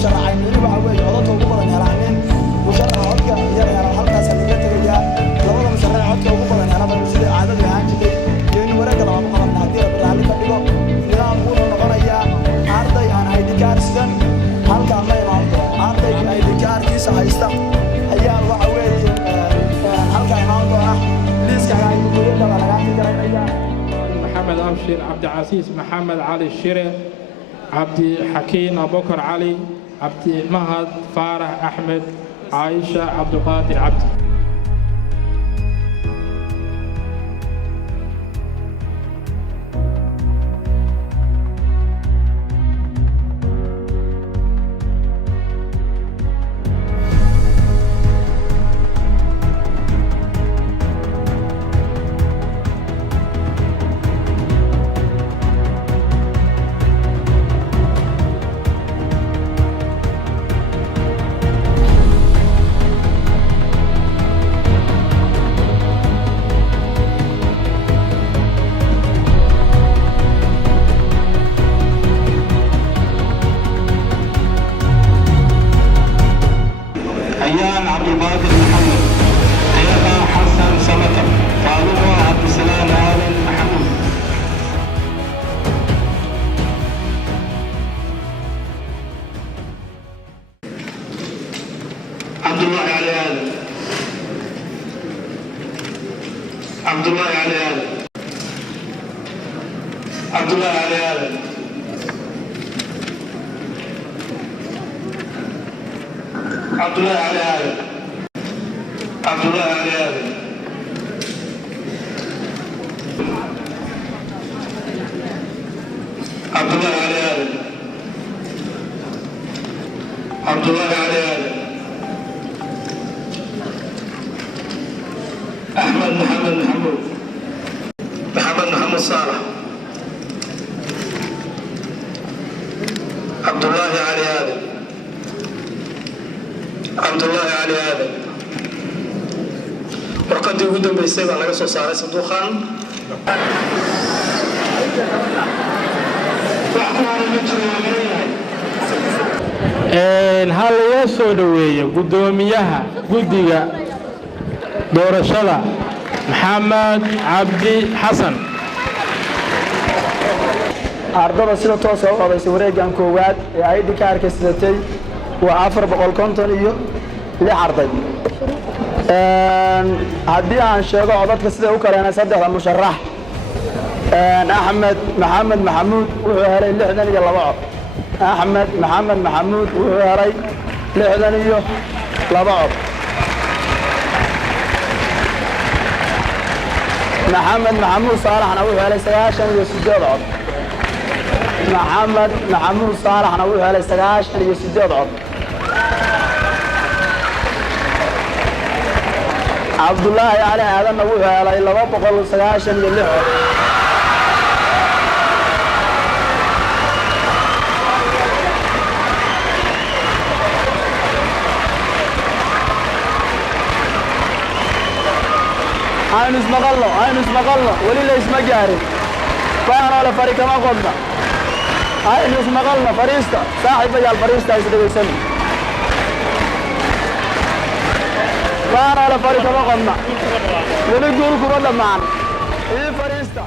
مشرعين اللي بعوي عضته وقبض هرعين مشرع عضك يرى حلقة سنتين تجيا لو مشرع عضك وقبض هرعين بس عدد هانجي لأنه ورقة لما قبض نادير برالي كله نظام قول نقرأ عرضي عن هيدي كارسن حلقة ما يمامته عرضي هيدي كاركيس هيستا أيام بعوي حلقة يمامته ليس كان يقول لنا أنا محمد أبشر عبد العزيز محمد علي الشري عبد حكيم أبو بكر علي عبد مهد فارح أحمد عائشة عبد القادر عبد أيان عبد القادر محمد قيادة حسن سمكة فاطمة عبد السلام آل محمود عبد الله علي آدم عبد الله علي آدم عبد الله علي آدم عبد الله علي آدم عبد الله علي آدم عبد الله علي آدم عبد الله علي آدم أحمد محمد محمود محمد محمد صالح عبد الله علي آدم عبد الله علي آدم ورقدي قدام بيسيب على قصة صار صندوقان hal laga soo dhaweeyo gudoomiyaha guddiga doorashada maxamed cabdi xasan ardada sida toos ah u qabaysay wareegan koowaad ee ay dhikaarka sidatay waa 450 iyo 6 arday haddii aan sheego codadka sida u kaleena saddexda musharax axmed maxamed maxamuud wuxuu helay 62 cod axmed maxamed maxamuud wuxuu helay 62 cod محمد محمود صالح أنا أقول عليه سجاش أنا يسجد عض محمد محمود صالح أنا أقول عليه سجاش أنا يسجد عض عبد الله علي هذا أنا أقول عليه إلا بقول سجاش أنا يلي عض عين اسم الله عين اسم الله ولله اسم جاري فانا ولا فريق ما قلنا عين اسم الله فريستا صاحب يا الفريستا يسدق يسمي فانا ولا فريق ما قلنا ونقول كرة معنا ايه فريستا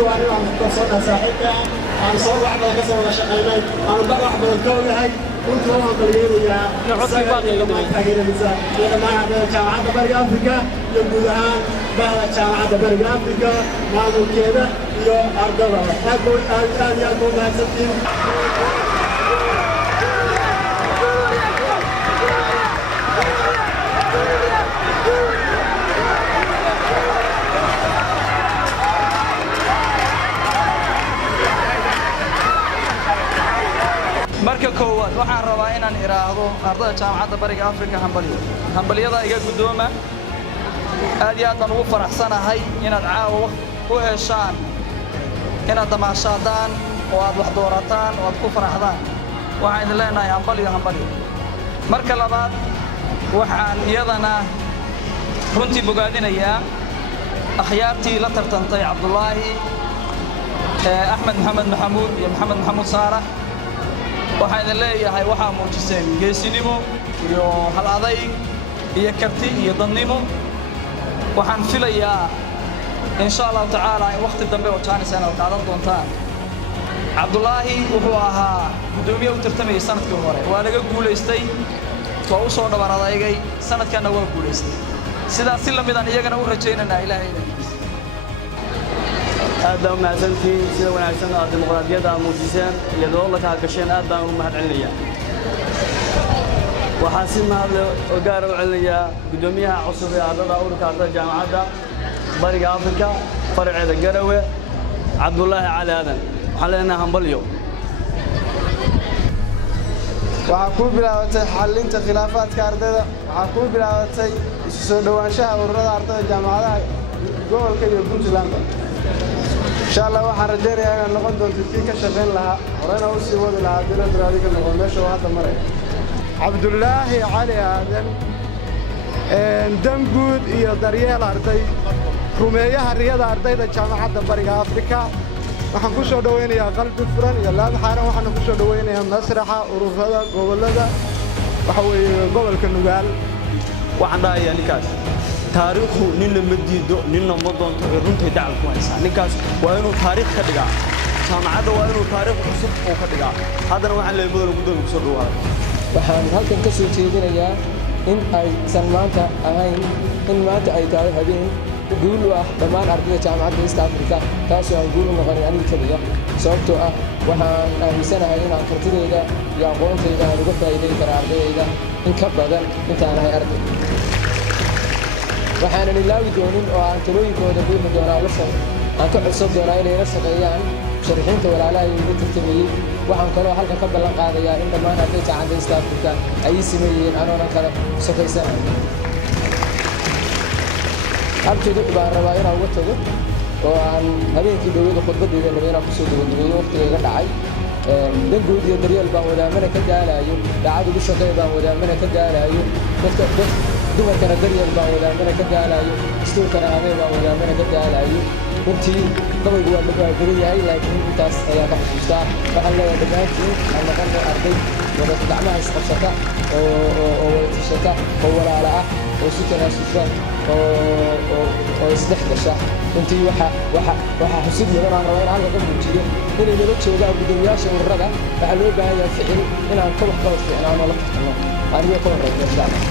وأنا عم تصور ساحتها عن صور واحدة كسر ولا شقينا عن بقى واحدة الكون هاي كنت هو قليل يا نحط باقي لما تحكي لنا يا ما جامعة برج أفريقيا يقولها بقى جامعة برج أفريقيا ما هو كذا يا أرضنا أقول الآن يا قوم هالستين marka koowaad waxaan rabaa inaan iraahdo ardayda jaamacadda bariga Afrika hambaliyada iga gudooma aad iyo aad ugu faraxsanahay inaad caawa u heshaan inaad damaashadaan oo aad wax doorataan oo aad ku faraxdaan waxaan idin leenahay hambalyo marka labaad waxaan iyadana runtii bogaadinayaa akhyaartii la tartantay Cabdullaahi Axmed Maxamed Maxamuud iyo Maxamed Maxamuud Saarax waxaan idin leeyahay waxaa muujiseen geesinimo iyo hal adayg iyo karti iyo dadnimo waxaan filayaa insha Allah tacaala in waqti dambe oo jaanisana oo qaadan doontaan Cabdullaahi wuxuu ahaa gudoomiye u tartamayay sanadkii hore waa laga guuleystay waa u soo dhabar adaygay sanadkana waa guuleystay sidaas si lamid ah iyagana u rajaynayna Ilaahayna aad baan mahadsantihiin sida wanaagsan aad dimuqraadiyadda muujiseen iyo dowladda ka gasheen aad baan u mahadcelinayaa waxaan si mahad oo gaar ah u celinayaa gudoomiyaha cusub ee ardada ururka ardada jaamacadda bariga Afrika farceeda Garowe Cabdullaahi Cali Aadan waxaan leenahay hambalyo waxaa ku bilaabatay xallinta khilaafaadka ardayda waxaa ku bilaabatay isu soo dhawaanshaha ururada ardayda jaamacadaha gobolka iyo Puntland insha Allah waxaan rajaynayaa inaan noqon doonto kii ka shaqeyn lahaa horena u sii wadi lahaa diladda adiga noqon meesha uu hadda maray Cabdullaahi Cali Aadan danguud iyo daryeel arday rumeeyaha riyada ardayda jaamacadda bariga Afrika waxaan ku soo dhaweynayaa qalbi furan iyo laab xaaran waxaan ku soo dhaweynayaa masraxa ururada gobolada waxa weeye gobolka Nugaal waxaan dhahayaa ninkaas taariikhu ninna ma diido ninna ma doonto runtii dacal ku haysa ninkaas waa inuu taariikh ka dhigaa jaamacadda waa inuu taariikh cusub oo ka dhigaa haddana waxaan leeyahay mudane gudoomiye ku soo dhawaada waxaan halkan ka soo jeedinayaa in aysan maanta ahayn in maanta ay tahay habeen guul u ah dhammaan ardayda jaamacadda East Africa taasoo aan guul u noqonin aniga kaliya sababtoo ah waxaan aaminsanahay inaan kartidayda iyo aqoontayda aan uga faa'iideyn karo ardayda in ka badan intaan ahay arday waxaanan ilaawi doonin oo aan talooyinkooda buuxi doonaa aan ka codsan doonaa inay la shaqeeyaan sharixiinta walaalaha iyo tartamayay waxaan kaloo halkan ka ballan qaadayaa in dhammaan ardayda jaamacadda East Africa ay sameeyeen anoonan kala sokaysanayn halkeedu baan rabaa inaan uga tago oo aan habeenkii dhowada khudbadeeda rabay inaan ku soo dhaweeyo waqtiga iga dhacay danguud iyo daryeel baan wadaamana ka daalayo daacad ugu shaqeey baan wadaamana ka daalayo dadka dumarkana daryeel baan wadaamana ka daalayo istuurkana habeen baan wadaamana ka daalayo runtii gabaygu waa badan yahay laakiin intaas ayaa ka xusuustaa waxaan leeyahay dhammaantiin aan noqono arday wada gacmaha isqabsata oo wada tashata oo walaala ah oo si tanaasulsan oo isdhex gasha runtii waxa xusid mudan aan rabaa in halka ka muujiyo inay nala joogaan gudoomiyaasha ururada waxaa loo baahan yahay ficil inaan ka wax qabad fiicnaano la tartamo aniga ka horreeya insha Allah